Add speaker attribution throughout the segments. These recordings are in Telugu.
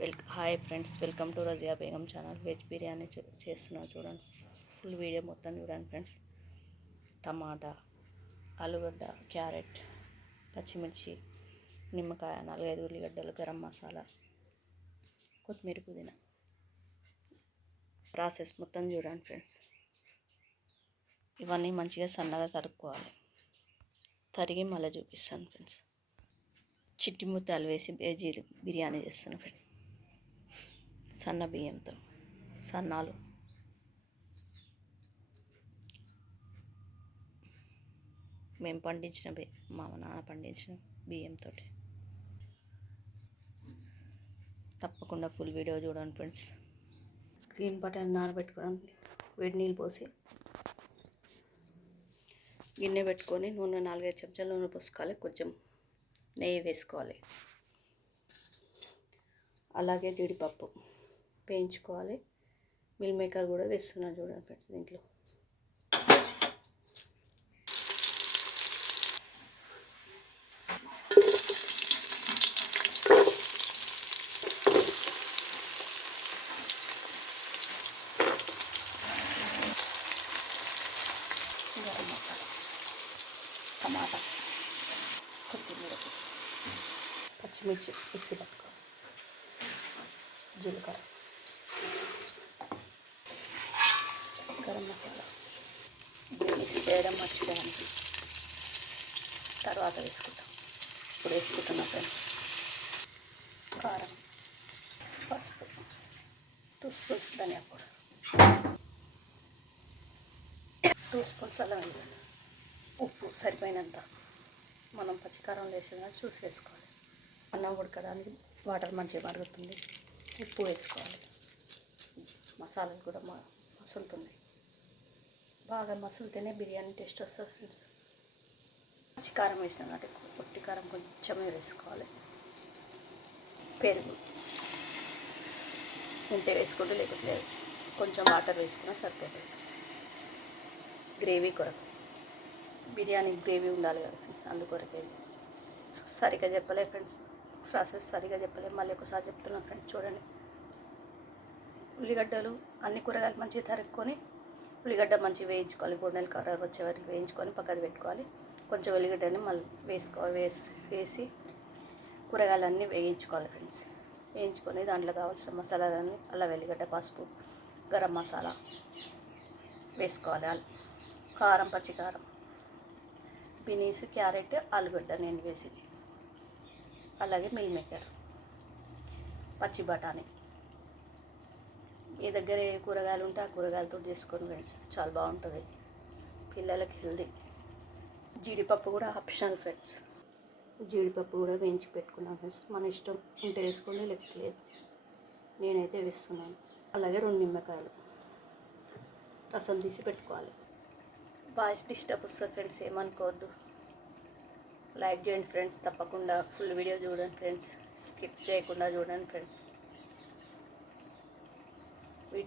Speaker 1: Well hi friends welcome to Razia Begum channel. Veg biryani చేస్తున్నాను చూడండి. ఫుల్ వీడియో మొత్తం చూడండి ఫ్రెండ్స్. టమాటా ఆలుగడ్డ క్యారెట్ పచ్చిమిర్చి నిమ్మకాయ నాలుగైదు ఉల్లిగడ్డలు గరం మసాలా కొత్తిమీర పుదీనా. ప్రాసెస్ మొత్తం చూడండి ఫ్రెండ్స్. ఇవన్నీ మంచిగా సన్నగా తరుక్కోవాలి. తరిగి మళ్ళీ చూపిస్తాను ఫ్రెండ్స్. చిట్టి ముత్తాలు వేసి బేజీలు బిర్యానీ చేస్తాను ఫ్రెండ్స్. సన్న బియ్యంతో సన్నాలు. మేము పండించిన బి మా నాన్న పండించిన బియ్యంతో తప్పకుండా ఫుల్ వీడియో చూడండి ఫ్రెండ్స్. గ్రీన్ బటన్ నానబెట్టుకోవడానికి వేడి నీళ్ళు పోసి గిన్నె పెట్టుకొని నూనె నాలుగైదు చెంచాలు నూనె పోసుకోవాలి కొంచెం నెయ్యి వేసుకోవాలి. అలాగే జీడిపప్పు. వేయించుకోవాలి. మిల్ మేకర్ కూడా వేస్తున్నాను చూడండి ఫ్రెండ్స్ దీంట్లో. టమాటా. కొత్తిమీర. పచ్చిమిర్చి మిక్సీ పట్టుకోవాలి. జీలకర్ర. గరం మసాలా. మిక్స్ చేయడం మర్చిపోయాను. తర్వాత వేసుకుంటాం. ఇప్పుడు వేసుకుంటున్నా ఫ్రెండ్స్. కారం పసుపు టూ స్పూన్స్ ధనియా పొడి. టూ స్పూన్స్ అల్లం వెల్లుల్లి ఉప్పు సరిపోయినంత. మనం పచ్చికారం వేసిన చూసి వేసుకోవాలి. అన్నం ఉడకడానికి వాటర్ మంచిగా మరుగుతుంది. ఉప్పు వేసుకోవాలి. మసాలాలు కూడా మసులుతున్నాయి. బాగా మసులుతేనే బిర్యానీ టేస్ట్ వస్తుంది ఫ్రెండ్స్. పచ్చికారం వేసినాం అంటే పొట్టి కారం కొంచెమే వేసుకోవాలి. పెరుగు. ఉంటే వేసుకుంటూ లేకపోతే కొంచెం వాటర్ వేసుకున్నా సరిపోతుంది. గ్రేవీ కొరకు. బిర్యానీ గ్రేవీ ఉండాలి కదా ఫ్రెండ్స్ అందుకొరకే సరిగా చెప్పలే ఫ్రెండ్స్. ప్రాసెస్ సరిగా చెప్పలే. మళ్ళీ ఒకసారి చెప్తున్నాను ఫ్రెండ్స్ చూడండి. ఉల్లిగడ్డలు అన్ని కూరగాయలు మంచిగా తరుక్కొని ఉల్లిగడ్డ మంచిగా వేయించుకోవాలి గొండెలు కలర్ వచ్చే వరకు వేయించుకొని పక్కన పెట్టుకోవాలి. కొంచెం ఉల్లిగడ్డని మళ్ళీ వేసుకో వేసి వేసి కూరగాయలన్నీ వేయించుకోవాలి ఫ్రెండ్స్. వేయించుకొని దాంట్లో కావాల్సిన మసాలాలన్నీ అల్లం వెల్లిగడ్డ పసుపు గరం మసాలా వేసుకోవాలి. కారం పచ్చికారం బినీస్ క్యారెట్ ఆలుగడ్డ నేను వేసి అలాగే మిల్ మేకర్ పచ్చి బఠానీ. మీ దగ్గర ఏ కూరగాయలు ఉంటే ఆ కూరగాయలతో చేసుకొని ఫ్రెండ్స్ చాలా బాగుంటుంది. పిల్లలకి హెల్దీ. జీడిపప్పు కూడా ఆప్షనల్ ఫ్రెండ్స్. జీడిపప్పు కూడా వేయించి పెట్టుకున్నాం ఫ్రెండ్స్. మన ఇష్టం ఉంటే వేసుకోండి లేకపోతే లేదు. నేనైతే వేస్తున్నాను. అలాగే రెండు నిమ్మకాయలు. రసం తీసి పెట్టుకోవాలి. వాయిస్ డిస్టర్బ్ వస్తుంది ఫ్రెండ్స్ ఏమనుకోవద్దు. లైక్ చేయండి ఫ్రెండ్స్ తప్పకుండా ఫుల్ వీడియో చూడండి ఫ్రెండ్స్. స్కిప్ చేయకుండా చూడండి ఫ్రెండ్స్.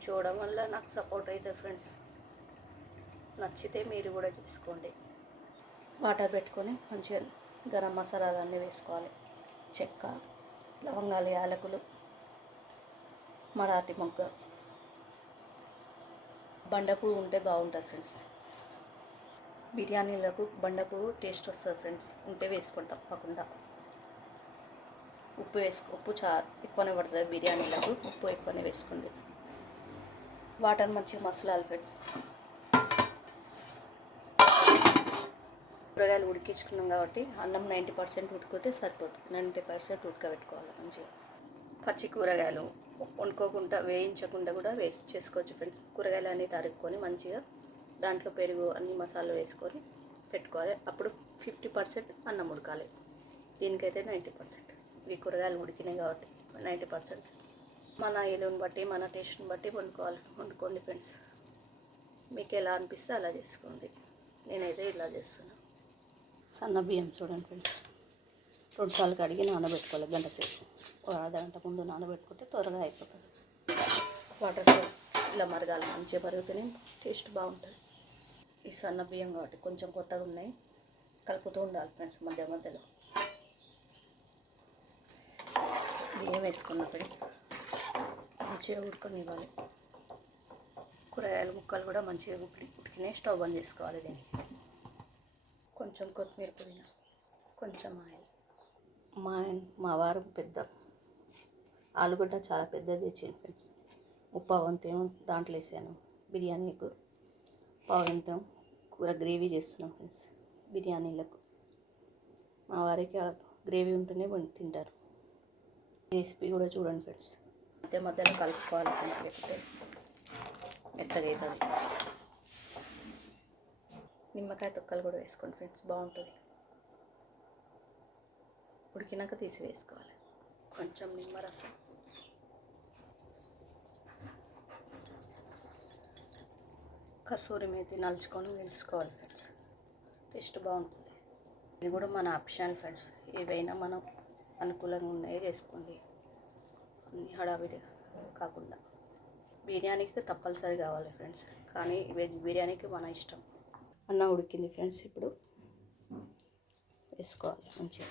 Speaker 1: మీరు చూడడం వల్ల నాకు సపోర్ట్ అవుతుంది ఫ్రెండ్స్ నచ్చితే మీరు కూడా చేసుకోండి. వాటర్ పెట్టుకొని మంచిగా గరం మసాలాలన్నీ వేసుకోవాలి. చెక్క లవంగాలు యాలకులు మరాఠీ మొగ్గ. బండ పువ్వు ఉంటే బాగుంటుంది ఫ్రెండ్స్ బిర్యానీలకు బండ టేస్ట్ వస్తుంది ఫ్రెండ్స్ ఉంటే వేసుకోండి తప్పకుండా. ఉప్పు వేసుకో ఉప్పు చా ఎక్కువనే పడుతుంది బిర్యానీలకు ఉప్పు ఎక్కువనే వేసుకోండి. వాటర్ మంచిగా మసాలాలు ఫ్రెండ్స్. కూరగాయలు ఉడికించుకున్నాం కాబట్టి అన్నం నైంటీ పర్సెంట్ ఉడికితే సరిపోతుంది. నైంటీ పర్సెంట్ ఉడకబెట్టుకోవాలి మంచిగా. పచ్చి కూరగాయలు వండుకోకుండా వేయించకుండా కూడా వేసి చేసుకోవచ్చు ఫ్రెండ్స్. కూరగాయలు అన్నీ తరుక్కొని మంచిగా దాంట్లో పెరుగు అన్ని మసాలాలు వేసుకొని పెట్టుకోవాలి. అప్పుడు ఫిఫ్టీ పర్సెంట్ అన్నం ఉడకాలి. దీనికైతే నైంటీ పర్సెంట్. ఈ కూరగాయలు ఉడికినాయి కాబట్టి నైంటీ పర్సెంట్. మన ఎలుని బట్టి మన టేస్ట్ని బట్టి వండుకోవాలి వండుకోండి ఫ్రెండ్స్ మీకు ఎలా అనిపిస్తే అలా చేసుకోండి. నేనైతే ఇలా చేస్తున్నాను సన్న బియ్యం చూడండి ఫ్రెండ్స్ రెండు సార్లు కడిగి నానబెట్టుకోవాలి గంట సేపు. ఒక అర్ధ గంట ముందు నానబెట్టుకుంటే త్వరగా అయిపోతుంది. వాటర్ ఇలా మరగాలి మంచిగా మరుగుతూనే టేస్ట్ బాగుంటుంది. ఈ సన్న బియ్యం కాబట్టి కొంచెం కొత్తగా ఉన్నాయి. కలుపుతూ ఉండాలి ఫ్రెండ్స్ మధ్య మధ్యలో. బియ్యం వేసుకున్నా ఫ్రెండ్స్ మంచిగా ఉడకనివ్వాలి కూరగాయల ముక్కలు కూడా మంచిగా ఉడికి ఉడికినాయి స్టవ్ బంద్ చేసుకోవాలి దీన్ని. కొంచెం కొత్తిమీర పుదీనా కొంచెం ఆయిల్. మా ఆయన- మా వారు పెద్ద ఆలుగడ్డ చాలా పెద్దది తెచ్చింది ఫ్రెండ్స్. ఉప్పావంతేమో దాంట్లో వేసాను. బిర్యానీకు పావంతం కూర గ్రేవీ చేస్తున్నాం ఫ్రెండ్స్ బిర్యానీలకు. మా వారికి గ్రేవీ ఉంటేనే తింటారు. రెసిపీ కూడా చూడండి ఫ్రెండ్స్. మధ్య మధ్యలో కలుపుకోవాలి అని చెప్తే మెత్తగా అవుతుంది. నిమ్మకాయ తొక్కలు కూడా వేసుకోండి ఫ్రెండ్స్ బాగుంటుంది. ఉడికినాక తీసి వేసుకోవాలి కొంచెం నిమ్మరసం. కసూరి మేతి నలుచుకొని వేసుకోవాలి ఫ్రెండ్స్. టేస్ట్ బాగుంటుంది. ఇది కూడా మన ఆప్షన్ ఫ్రెండ్స్. ఏవైనా మనం అనుకూలంగా ఉన్నాయి చేసుకోండి అన్ని హడావిడిగా కాకుండా. బిర్యానీకి తప్పనిసరి కావాలి ఫ్రెండ్స్. కానీ వెజ్ బిర్యానీకి మన ఇష్టం. అన్న ఉడికింది ఫ్రెండ్స్ ఇప్పుడు. వేసుకోవాలి మంచిగా.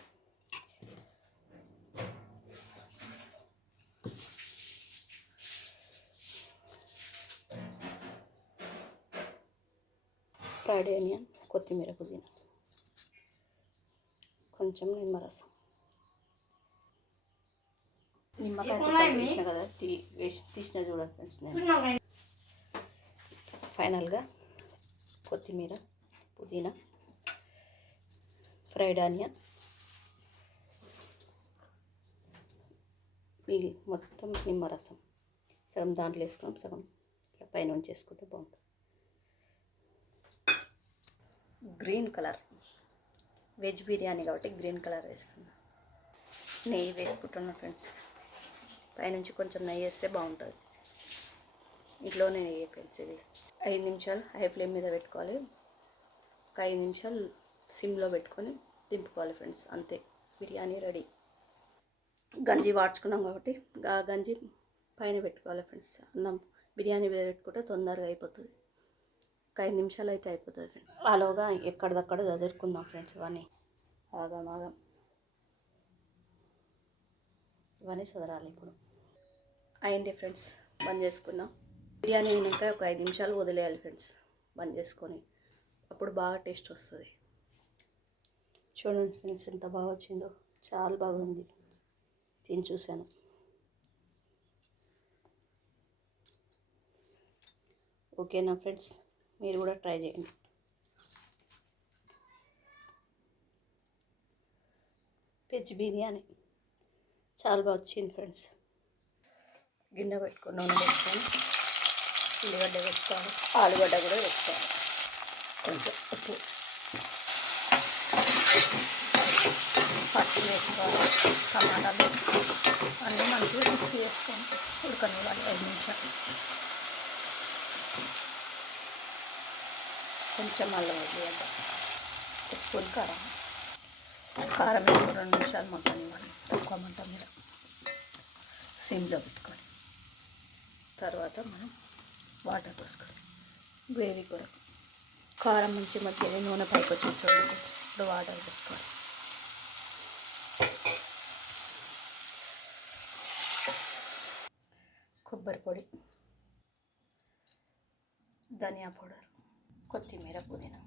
Speaker 1: ఫ్రైడ్ ఆనియన్ కొత్తిమీర పుదీనా. కొంచెం నిమ్మరసం. నిమ్మకాయ వేసిన కదా తీ వేసి తీసిన చూడండి ఫ్రెండ్స్ నేను. ఫైనల్గా కొత్తిమీర పుదీనా ఫ్రైడ్ ఆనియన్. మిగిలి మొత్తం నిమ్మరసం. సగం దాంట్లో వేసుకున్నాం సగం ఇట్లా పైన ఉంచేసుకుంటే బాగుంటుంది. గ్రీన్ కలర్ వెజ్ బిర్యానీ కాబట్టి గ్రీన్ కలర్ వేస్తున్నా. నెయ్యి వేసుకుంటున్నా ఫ్రెండ్స్. పైనుంచి కొంచెం నెయ్యి వేస్తే బాగుంటుంది. ఇంట్లోనే నెయ్యి ఫ్రెండ్స్ ఇది. ఐదు నిమిషాలు హై ఫ్లేమ్ మీద పెట్టుకోవాలి. ఒక ఐదు నిమిషాలు సిమ్లో పెట్టుకొని దింపుకోవాలి ఫ్రెండ్స్ అంతే. బిర్యానీ రెడీ. గంజి వాడ్చుకున్నాం కాబట్టి ఆ గంజి పైన పెట్టుకోవాలి ఫ్రెండ్స్. అన్నం బిర్యానీ మీద పెట్టుకుంటే తొందరగా అయిపోతుంది. ఒక ఐదు నిమిషాలు అయితే అయిపోతుంది ఫ్రెండ్స్. అలాగా ఎక్కడిదక్కడ చదువుకుందాం ఫ్రెండ్స్ ఇవన్నీ. ఆగం ఆగం. ఇవన్నీ చదరాలి ఇప్పుడు. అయింది ఫ్రెండ్స్ బంద్ చేసుకున్నాం బిర్యానీ అయినాక ఒక ఐదు నిమిషాలు వదిలేయాలి ఫ్రెండ్స్ బంద్ చేసుకొని. అప్పుడు బాగా టేస్ట్ వస్తుంది. చూడండి ఫ్రెండ్స్ ఎంత బాగా వచ్చిందో. చాలా బాగుంది. తిని చూశాను. ఓకేనా ఫ్రెండ్స్? మీరు కూడా ట్రై చేయండి. వెజ్ బిర్యానీ. చాలా బాగా వచ్చింది ఫ్రెండ్స్. గిన్నె పెట్టుకొని నూనె పెట్టుకొని ఉల్లిగడ్డ పెట్టుకోవాలి ఆలుగడ్డ కూడా పెట్టుకోవాలి కొంచెం ఉప్పు. పచ్చి వేసుకోవాలి టమాటాలు అన్నీ మంచిగా మిక్స్ చేసుకొని ఉడకనివ్వాలి ఐదు నిమిషాలు. కొంచెం అల్లం వేయాలి స్పూన్ కారం. కారం వేసుకొని రెండు నిమిషాలు మగ్గనివ్వాలి తక్కువ మంట మీద. సిమ్లో పెట్టుకొని తర్వాత మనం వాటర్ పోసుకోవాలి గ్రేవీ కొరకు కారం నుంచి మధ్య నూనె పైకి వచ్చి చూడండి. ఇప్పుడు వాటర్ పోసుకోవాలి కొబ్బరి పొడి ధనియా పౌడర్ కొత్తిమీర పుదీనా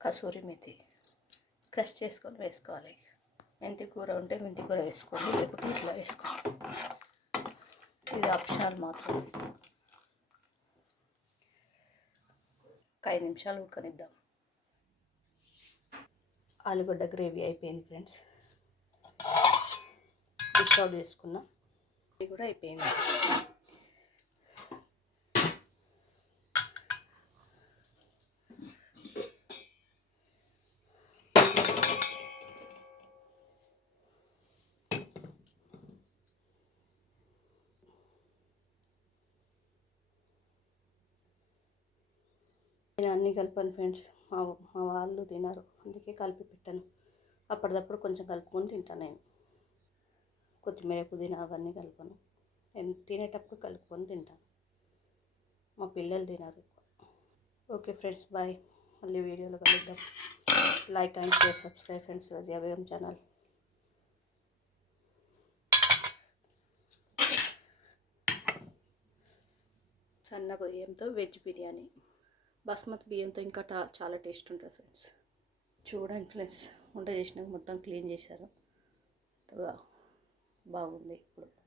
Speaker 1: కసూరి మెతి క్రష్ చేసుకొని వేసుకోవాలి. మెంతి కూర ఉంటే మెంతి కూర వేసుకోండి లేకపోతే ఇట్లా వేసుకోండి. ఇది ఆప్షనల్ మాత్రం. ఒక ఐదు నిమిషాలు ఉడకనిద్దాం. ఆలుగడ్డ గ్రేవీ అయిపోయింది ఫ్రెండ్స్. డిష్ అవుట్ చేసుకున్నా. ఇది కూడా అయిపోయింది. నేను అన్నీ కలిపాను ఫ్రెండ్స్. మా మా వాళ్ళు తినరు. అందుకే కలిపి పెట్టాను. అప్పటిదప్పుడు కొంచెం కలుపుకొని తింటాను నేను. కొత్తిమీర పుదీనా అవన్నీ కలపను నేను తినేటప్పుడు కలుపుకొని తింటాను. మా పిల్లలు తినరు. Okay friends bye. మళ్ళీ వీడియోలో కలుద్దాం. Like and share subscribe friends. Razia Begum channel. సన్న బియ్యంతో వెజ్ బిర్యానీ. బాస్మతి బియ్యంతో ఇంకా టా- చాలా టేస్ట్ ఉంటుంది ఫ్రెండ్స్. చూడండి ఫ్రెండ్స్ వంట చేసినాక మొత్తం క్లీన్ చేశారు. బాగుంది ఇప్పుడు.